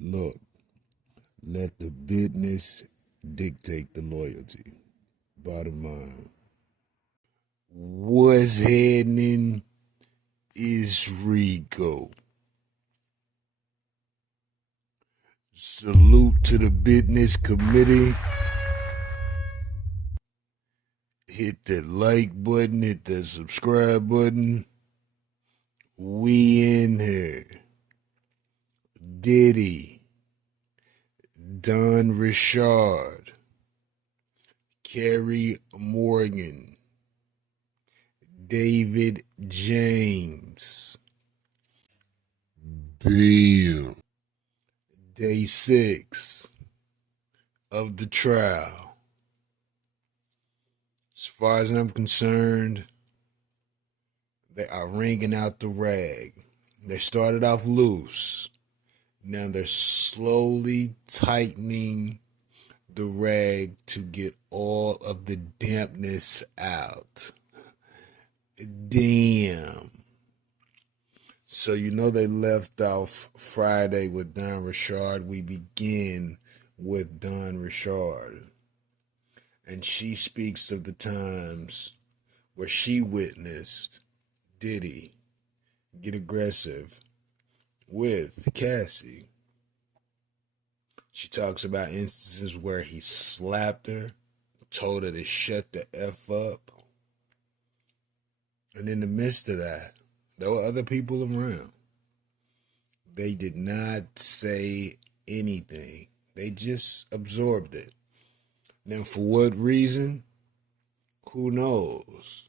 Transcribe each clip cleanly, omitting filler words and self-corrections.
Look, let the business dictate the loyalty. Bottom line. What's happening is Rico. Salute to the business committee. Hit that like button, hit that subscribe button. We in here. Diddy, Don Richard, Kerry Morgan, David James. Damn. Day 6 of the trial. As far as I'm concerned, they are wringing out the rag. They started off loose. Now they're slowly tightening the rag to get all of the dampness out. Damn. So they left off Friday with Don Richard. We begin with Don Richard. And she speaks of the times where she witnessed Diddy get aggressive with Cassie. She talks about instances where he slapped her, told her to shut the F up. And in the midst of that, there were other people around. They did not say anything. They just absorbed it. Now, for what reason? Who knows?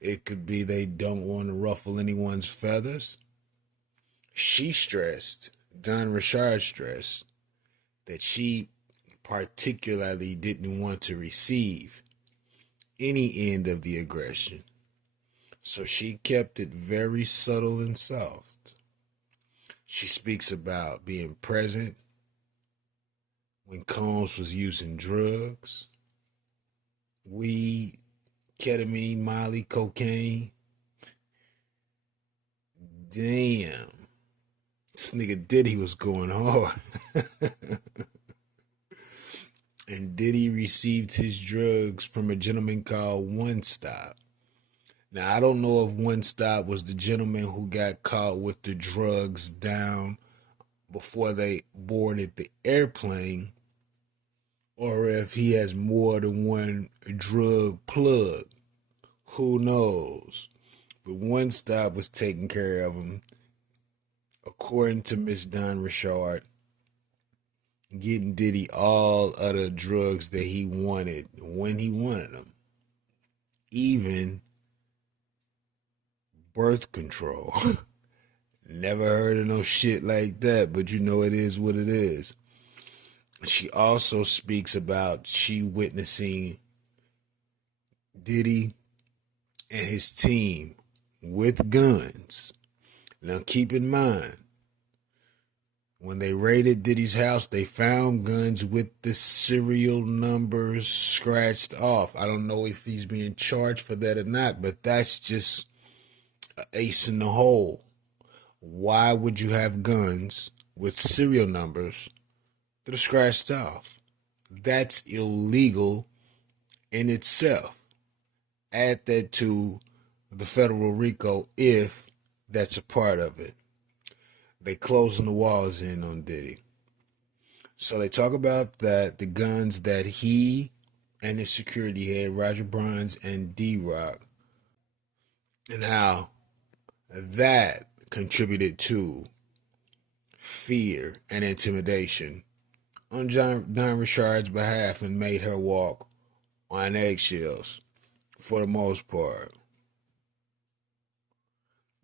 It could be they don't want to ruffle anyone's feathers. She stressed, Don Richard stressed, that she particularly didn't want to receive any end of the aggression. So she kept it very subtle and soft. She speaks about being present when Combs was using drugs, weed, ketamine, Molly, cocaine. Damn. This nigga Diddy was going hard. And Diddy received his drugs from a gentleman called One Stop. Now, I don't know if One Stop was the gentleman who got caught with the drugs down before they boarded the airplane, or if he has more than one drug plug. Who knows? But One Stop was taking care of him, according to Miss Don Richard, getting Diddy all of the drugs that he wanted when he wanted them. Even birth control. Never heard of no shit like that, but it is what it is. She also speaks about she witnessing Diddy and his team with guns. Now keep in mind, when they raided Diddy's house, they found guns with the serial numbers scratched off. I don't know if he's being charged for that or not, but that's just an ace in the hole. Why would you have guns with serial numbers that are scratched off? That's illegal in itself. Add that to the federal Rico if that's a part of it. They closing the walls in on Diddy. So they talk about that the guns that he and his security head, Roger Burns and D-Rock, and how that contributed to fear and intimidation on Don Richard's behalf and made her walk on eggshells for the most part.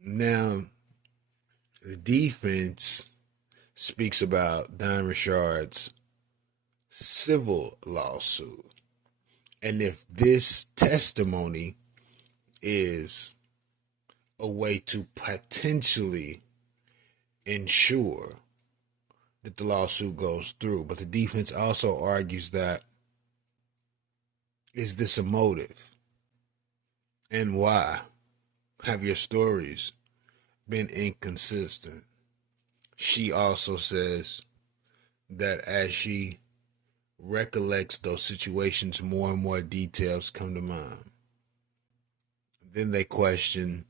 Now, the defense speaks about Don Richard's civil lawsuit. And if this testimony is a way to potentially ensure that the lawsuit goes through. But the defense also argues that, is this a motive? And why have your stories been inconsistent? She also says that as she recollects those situations, more and more details come to mind. Then they question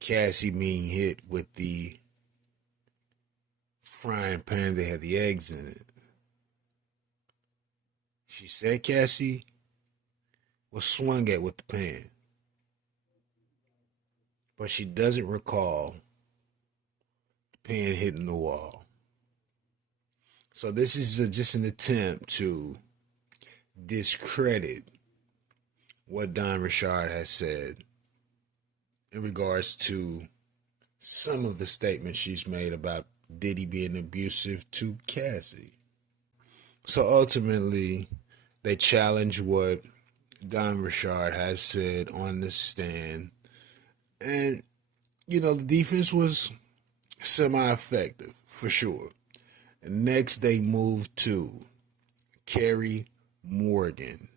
Cassie being hit with the frying pan that had the eggs in it. She said Cassie was swung at with the pan, but she doesn't recall the pan hitting the wall. So this is just an attempt to discredit what Don Richard has said in regards to some of the statements she's made about Diddy being abusive to Cassie. So ultimately, they challenge what Don Richard has said on the stand. And, the defense was semi-effective, for sure. And next, they moved to Kerry Morgan,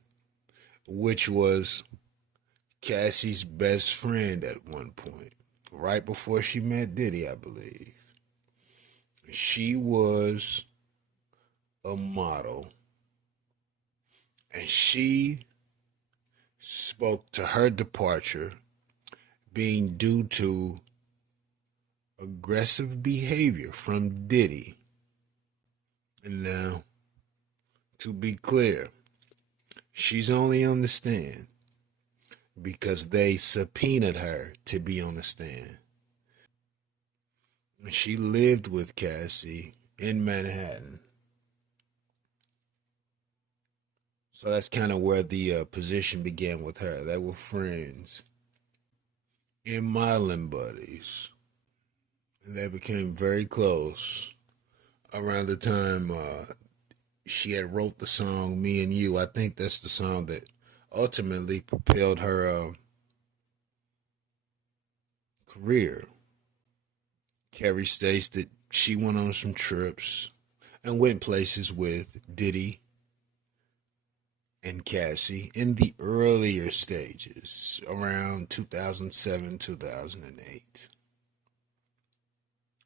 which was Cassie's best friend at one point, right before she met Diddy, I believe. She was a model, and she spoke to her departure being due to aggressive behavior from Diddy. And now, to be clear, she's only on the stand because they subpoenaed her to be on the stand. She lived with Cassie in Manhattan. So that's kind of where the position began with her. They were friends and modeling buddies. And they became very close around the time she had wrote the song Me and You. I think that's the song that ultimately propelled her career. Kerry states that she went on some trips and went places with Diddy and Cassie in the earlier stages, around 2007, 2008.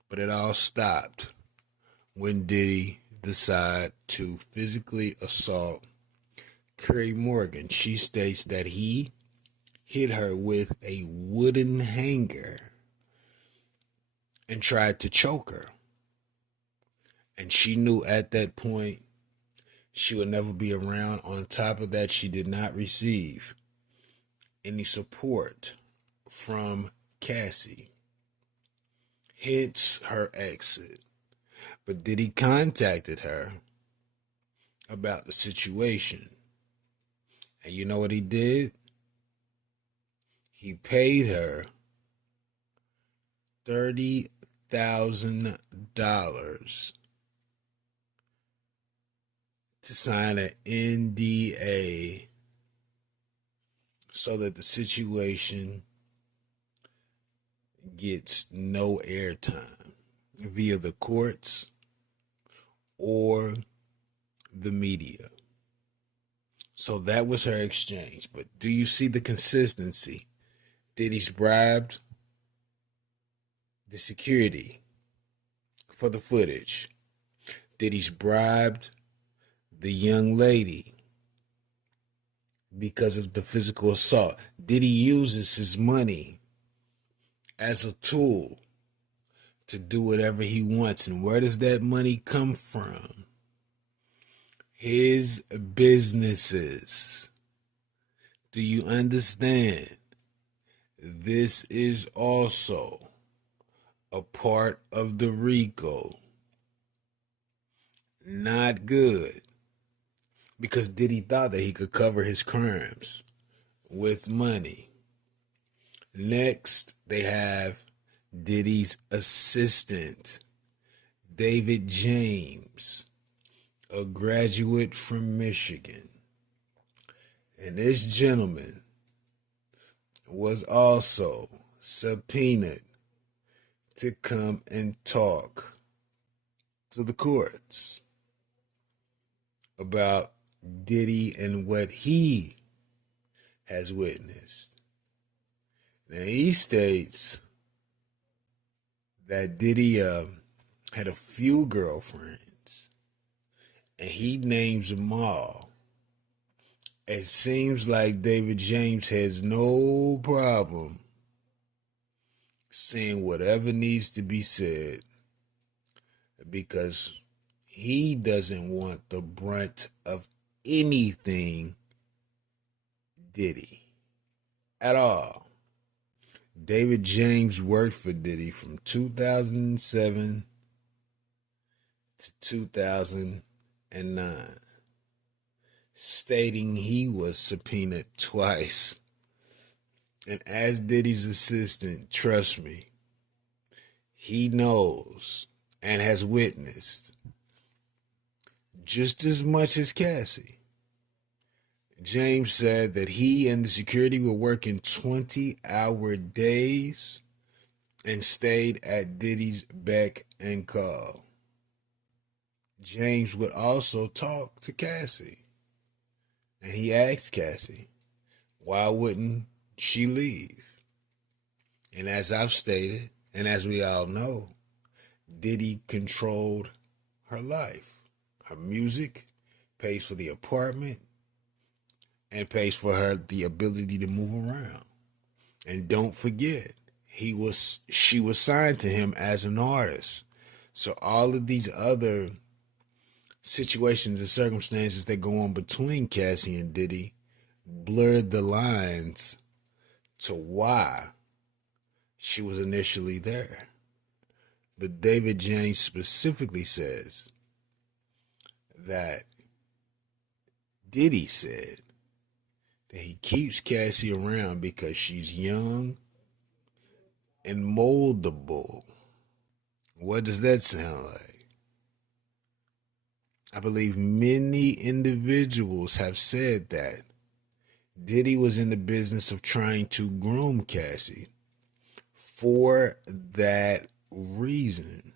But it all stopped when Diddy decided to physically assault Kerry Morgan. She states that he hit her with a wooden hanger and tried to choke her. And she knew at that point she would never be around. On top of that, she did not receive any support from Cassie. Hence her exit. But Diddy contacted her about the situation. And you know what he did? He paid her $30,000 to sign an NDA so that the situation gets no airtime via the courts or the media. So that was her exchange. But do you see the consistency? Diddy's bribed the security for the footage. Diddy's bribed the young lady because of the physical assault. Diddy uses his money as a tool to do whatever he wants. And where does that money come from? His businesses. Do you understand? This is also a part of the Rico. Not good. Because Diddy thought that he could cover his crimes with money. Next, they have Diddy's assistant, David James, a graduate from Michigan. And this gentleman was also subpoenaed to come and talk to the courts about Diddy and what he has witnessed. Now, he states that Diddy had a few girlfriends and he names them all. It seems like David James has no problem saying whatever needs to be said because he doesn't want the brunt of anything Diddy at all. David James worked for Diddy from 2007 to 2009, stating he was subpoenaed twice. And as Diddy's assistant, trust me, he knows and has witnessed just as much as Cassie. James said that he and the security were working 20-hour days and stayed at Diddy's beck and call. James would also talk to Cassie, and he asked Cassie, why wouldn't she leave? And as I've stated, and as we all know, Diddy controlled her life, her music, pays for the apartment, and pays for her the ability to move around. And don't forget, she was signed to him as an artist. So all of these other situations and circumstances that go on between Cassie and Diddy blurred the lines to why she was initially there. But David James specifically says that Diddy said that he keeps Cassie around because she's young and moldable. What does that sound like? I believe many individuals have said that Diddy was in the business of trying to groom Cassie for that reason.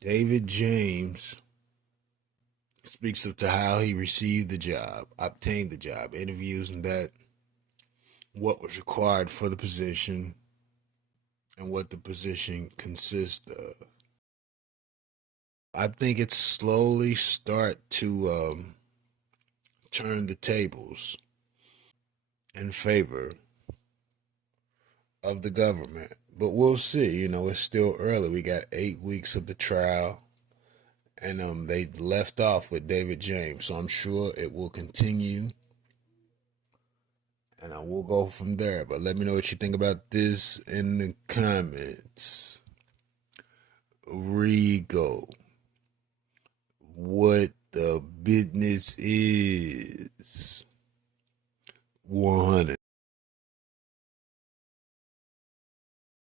David James speaks up to how he received the job, obtained the job, interviews, and that what was required for the position and what the position consists of. I think it's slowly start to turn the tables in favor of the government. But we'll see. You know, it's still early. We got 8 weeks of the trial. And they left off with David James. So I'm sure it will continue. And I will go from there. But let me know what you think about this in the comments. Rico, what the business is 100.